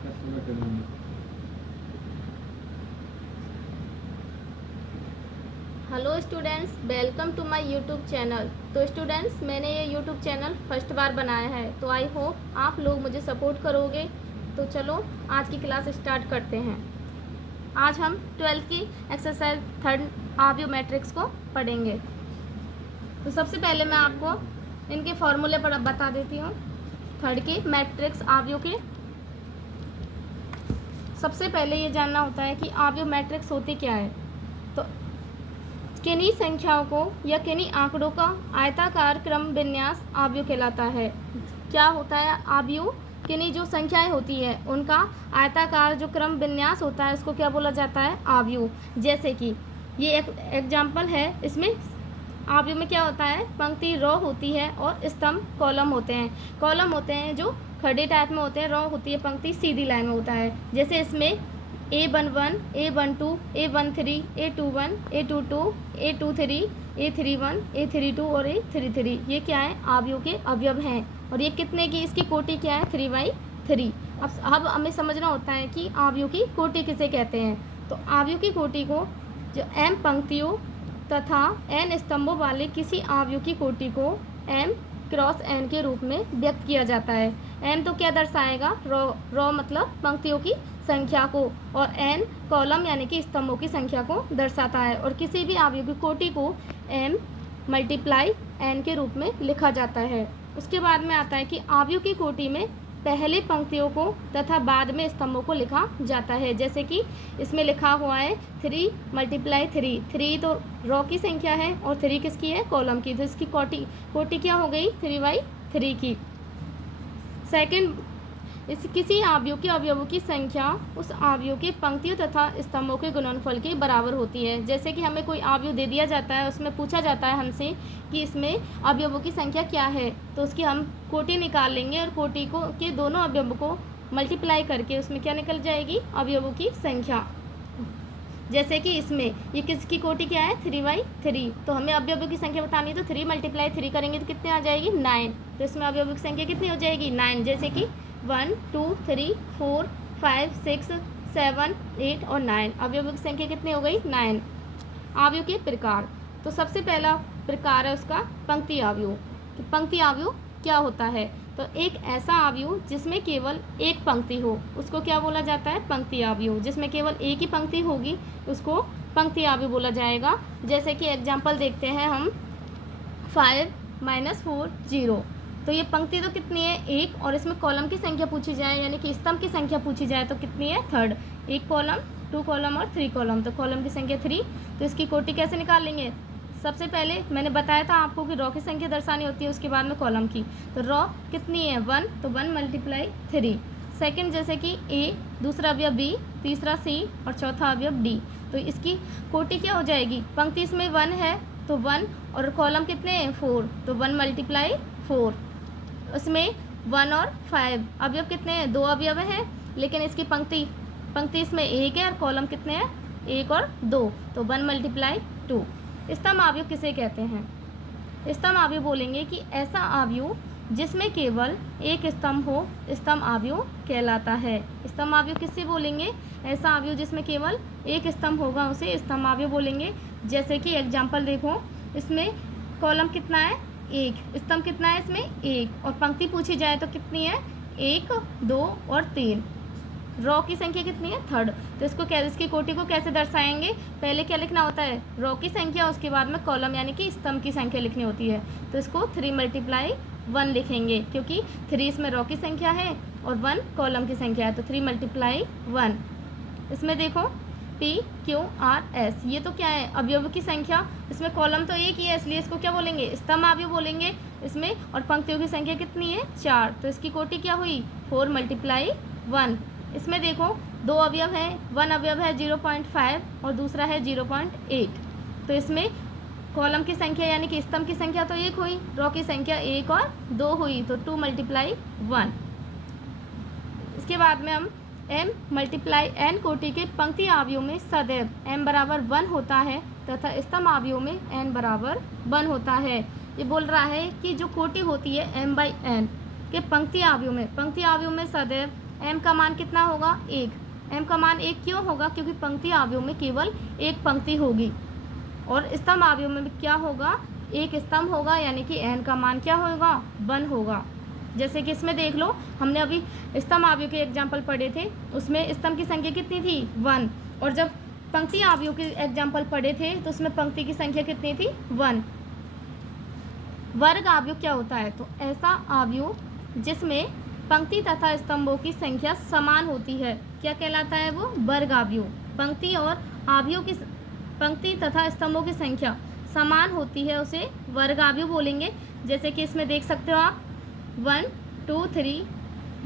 Hello students, welcome to my YouTube channel. तो students, मैंने ये यूट्यूब चैनल फर्स्ट बार बनाया है, तो आई होप आप लोग मुझे सपोर्ट करोगे। तो चलो आज की क्लास स्टार्ट करते हैं। आज हम 12th की एक्सरसाइज 3 आव्यूह मैट्रिक्स को पढ़ेंगे। तो सबसे पहले मैं आपको इनके फॉर्मूले पर बता देती हूँ। 3rd की मैट्रिक्स आव्यूह के सबसे पहले ये जानना होता है कि आव्यूह मैट्रिक्स होती क्या है। तो किन्हीं संख्याओं को या किन्हीं आंकड़ों का आयताकार क्रम विन्यास आव्यूह कहलाता है। क्या होता है आव्यूह? किन्हीं जो संख्याएं होती है उनका आयताकार जो क्रम विन्यास होता है उसको क्या बोला जाता है? आव्यूह। जैसे कि ये एक एग्जाम्पल है। इसमें आव्यूह में क्या होता है? पंक्ति रो होती है और स्तंभ कॉलम होते हैं। कॉलम होते हैं जो खड़े टाइप में होते हैं, रो होती है पंक्ति सीधी लाइन में होता है। जैसे इसमें A11, A12, A13, A21, A22, A23, A31, A32 और A33 ये क्या है? आव्यूह के अवयव हैं। और ये कितने की इसकी कोटि क्या है? 3/3। अब हमें समझना होता है कि आव्यूह की कोटि किसे कहते हैं। तो आव्यूह की कोटि को जो m पंक्तियों तथा n स्तंभों वाले किसी आव्यूह की कोटि को m क्रॉस n के रूप में व्यक्त किया जाता है। m तो क्या दर्शाएगा? रो मतलब पंक्तियों की संख्या को, और n कॉलम यानी कि स्तंभों की संख्या को दर्शाता है। और किसी भी आव्यूह की कोटि को m मल्टीप्लाई n के रूप में लिखा जाता है। उसके बाद में आता है कि आव्यूह की कोटि में पहले पंक्तियों को तथा बाद में स्तंभों को लिखा जाता है। जैसे कि इसमें लिखा हुआ है 3 × 3। 3 तो रो की संख्या है और 3 किसकी है? कॉलम की। तो इसकी कोटि क्या हो गई? 3/3 की। सेकंड, किसी आव्यूह के अवयवों की संख्या उस आव्यूह के पंक्तियों तथा स्तंभों के गुणनफल के बराबर होती है। जैसे कि हमें कोई आव्यूह दे दिया जाता है, उसमें पूछा जाता है हमसे कि इसमें अवयवों की संख्या क्या है, तो उसकी हम कोटि निकाल लेंगे और कोटि को के दोनों अवयवों को मल्टीप्लाई करके उसमें क्या निकल जाएगी? अवयवों की संख्या। जैसे कि इसमें ये किसकी कोटि क्या है? 3/3। तो हमें अवयवों की संख्या बतानी है, तो 3 × 3 करेंगे तो कितने आ जाएगी? 9। तो इसमें अवयवों की संख्या कितनी हो जाएगी? 9। जैसे कि 1 2 3 4 5 6 7 8 और 9। अवयवों की संख्या कितनी हो गई? 9। आव्यूह के प्रकार। तो सबसे पहला प्रकार है उसका पंक्ति आव्यूह। कि पंक्ति आव्यूह क्या होता है? तो एक ऐसा आव्यूह जिसमें केवल एक पंक्ति हो उसको क्या बोला जाता है? पंक्ति आव्यूह। जिसमें केवल एक ही पंक्ति होगी उसको पंक्ति आव्यूह बोला जाएगा। जैसे कि एग्जाम्पल देखते हैं हम 5 - 4 0। तो ये पंक्ति तो कितनी है? 1। और इसमें कॉलम की संख्या पूछी जाए यानी कि स्तंभ की संख्या पूछी जाए तो कितनी है? 3rd। 1 कॉलम, 2 कॉलम और 3 कॉलम। तो कॉलम की संख्या 3। तो इसकी कोटि कैसे निकालेंगे? सबसे पहले मैंने बताया था आपको कि रो की संख्या दर्शानी होती है, उसके बाद में कॉलम की। तो रो कितनी है? 1। तो 1 × 3। सेकंड, जैसे कि A, दूसरा अवयव B, तीसरा C और चौथा अवयव D। तो इसकी कोटि क्या हो जाएगी? पंक्ति इसमें 1 है तो 1, और कॉलम कितने हैं? 4। तो 1 × 4। उसमें 1 और 5 अवयव कितने हैं? 2 अवयव हैं, लेकिन इसकी पंक्ति इसमें 1 है और कॉलम कितने हैं? 1 और 2। तो 1 × 2। स्तंभ आव्यूह किसे कहते हैं? स्तंभ आव्यूह बोलेंगे कि ऐसा आव्यूह जिसमें केवल एक स्तंभ हो स्तंभ आव्यूह कहलाता है। स्तंभ आव्यूह किससे बोलेंगे? ऐसा आव्यूह जिसमें केवल एक स्तंभ होगा उसे स्तंभ आव्यूह बोलेंगे। जैसे कि एग्जाम्पल देखो, इसमें कॉलम कितना है? 1। स्तंभ कितना है? इसमें 1। और पंक्ति पूछी जाए तो कितनी है? 1 2 और 3। रो की संख्या कितनी है? 3rd। तो इसकी कोटि को कैसे दर्शाएंगे? पहले क्या लिखना होता है? रो की संख्या, उसके बाद में कॉलम यानी कि स्तंभ की संख्या लिखनी होती है। तो इसको 3 × 1 लिखेंगे, क्योंकि 3 इसमें रो की संख्या है और 1 कॉलम की संख्या है। तो 3 × 1। इसमें देखो P Q R S, ये तो क्या है? अवयव की संख्या। इसमें कॉलम तो एक ही है इसलिए इसको क्या बोलेंगे? स्तंभ आव्यूह बोलेंगे इसमें। और पंक्तियों की संख्या कितनी है? 4। तो इसकी कोटि क्या हुई? 4 × 1। इसमें देखो 2 अवयव हैं, 1 अवयव है 0.5 और दूसरा है 0.8। तो इसमें कॉलम की संख्या यानी कि स्तंभ की संख्या तो 1 हुई, रो की संख्या 1 और 2 हुई, तो 2 × 1। इसके बाद में हम m × n कोटि के पंक्ति आव्यूह में सदैव m = 1 होता है तथा स्तंभ आव्यूह में n = 1 होता है। ये बोल रहा है कि जो कोटि होती है m/n के पंक्ति आव्यूह में सदैव m का मान कितना होगा 1। m का मान 1 क्यों होगा? क्योंकि पंक्ति अवयव में केवल एक पंक्ति होगी और स्तंभ अवयव में क्या होगा? एक स्तंभ होगा, यानी कि n का मान क्या होगा? 1 होगा। जैसे कि इसमें देख लो, हमने अभी स्तंभ अवयव के एग्जाम्पल पढ़े थे, उसमें स्तंभ की संख्या कितनी थी? 1। और जब पंक्ति अवयव के एग्जाम्पल पढ़े थे तो उसमें पंक्ति की संख्या कितनी थी? 1। वर्ग अवयव क्या होता है? तो ऐसा अवयव जिसमें पंक्ति तथा स्तंभों की संख्या समान होती है, क्या कहलाता है वो? वर्ग अवयव। पंक्ति और अवयव की पंक्ति तथा स्तंभों की संख्या समान होती है, उसे वर्ग अवयव बोलेंगे। जैसे कि इसमें देख सकते हो आप 1 2 3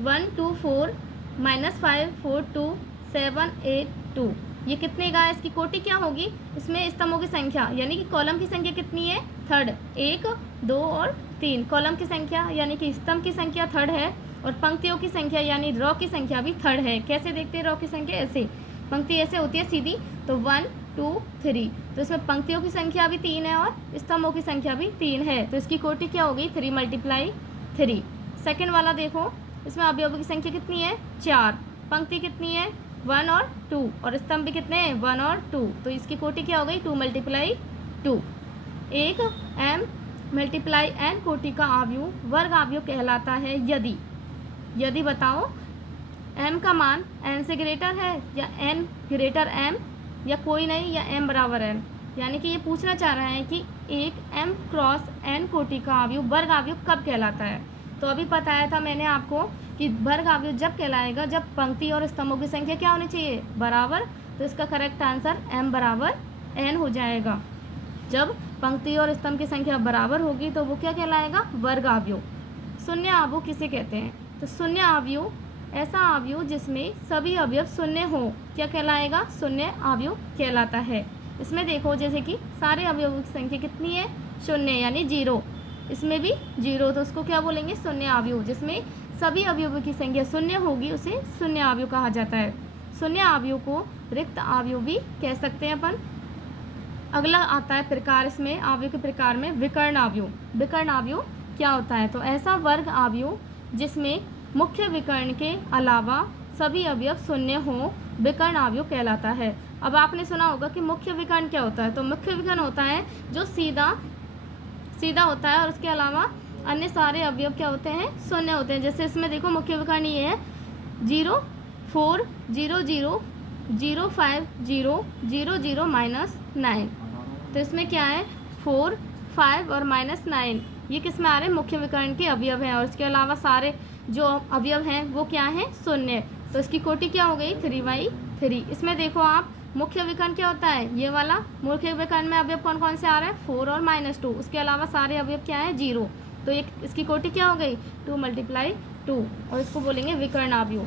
1 2 4 -5 4 2 7 8 2, ये कितने का है? इसकी कोटि क्या होगी? इसमें स्तंभों की संख्या यानी कि कॉलम की संख्या कितनी है? 3rd, 1 2 और 3। कॉलम की संख्या यानी कि स्तंभ की संख्या 3rd है और पंक्तियों की संख्या यानी रॉ की संख्या भी 3rd है। कैसे देखते हैं रॉ की संख्या? ऐसे, पंक्ति ऐसे होती है सीधी, तो 1 2 3, तो इसमें पंक्तियों की संख्या भी 3 है और स्तंभों की संख्या भी 3 है, तो इसकी कोटि क्या हो गई? 3 × 3। सेकेंड वाला देखो, इसमें अवयवों की संख्या कितनी है? 4। पंक्ति कितनी है? 1 और 2 और स्तंभ भी कितने हैं? 1 और 2, तो इसकी कोटि क्या हो गई? 2 × 2। एक m × n कोटि का अवयव वर्ग अवयव कहलाता है यदि बताओ m का मान n से ग्रेटर है या n ग्रेटर m या कोई नहीं, या m बराबर n। यानी कि ये पूछना चाह रहा है कि एक m × n कोटि का अवयव वर्ग अवयव कब कहलाता है। तो अभी बताया था मैंने आपको कि वर्ग अवयव जब कहलाएगा जब पंक्ति और स्तंभों की संख्या क्या होनी चाहिए? बराबर। तो इसका करेक्ट आंसर m बराबर n हो जाएगा। जब पंक्ति और स्तंभ की संख्या बराबर होगी तो वो क्या कहलाएगा? वर्ग अवयव। शून्य अवयव किसे कहते हैं? तो शून्य अवयव ऐसा अवयव जिसमें सभी अवयव शून्य हो, क्या कहलाएगा? शून्य अवयव कहलाता है। इसमें देखो जैसे कि सारे अवयवों की संख्या कितनी है? 0 यानी 0। इसमें भी 0, तो उसको क्या बोलेंगे? शून्य अवयव। जिसमें सभी अवयवों की संख्या शून्य होगी उसे शून्य अवयव कहा जाता है। शून्य अवयव को रिक्त अवयव भी कह सकते हैं अपन। अगला आता है प्रकार, इसमें अवयव के प्रकार में विकर्ण अवयव। विकर्ण अवयव क्या होता है? तो ऐसा वर्ग अवयव जिसमें मुख्य विकर्ण के अलावा सभी अवयव शून्य हो, विकर्ण अवयव कहलाता है। अब आपने सुना होगा कि मुख्य विकर्ण क्या होता है? तो मुख्य विकर्ण होता है जो सीधा होता है और उसके अलावा अन्य सारे अवयव क्या होते हैं? शून्य होते हैं। जैसे इसमें देखो मुख्य विकर्ण ये है 0 4 0 0 0 5 0 0 0 -9। तो इसमें क्या है? 4 5 और -9, ये किस में आ रहे हैं? मुख्य विकर्ण के अवयव हैं और इसके अलावा सारे जो अवयव हैं वो क्या हैं? शून्य। तो इसकी कोटि क्या हो गई? 3/3। इसमें देखो आप मुख्य विकर्ण क्या होता है? ये वाला मुख्य विकर्ण में अवयव कौन कौन से आ रहे हैं? 4 और -2। उसके अलावा सारे अवयव क्या है? 0। तो इसकी कोटि क्या हो गई? 2 × 2 और इसको बोलेंगे विकर्ण अवयव।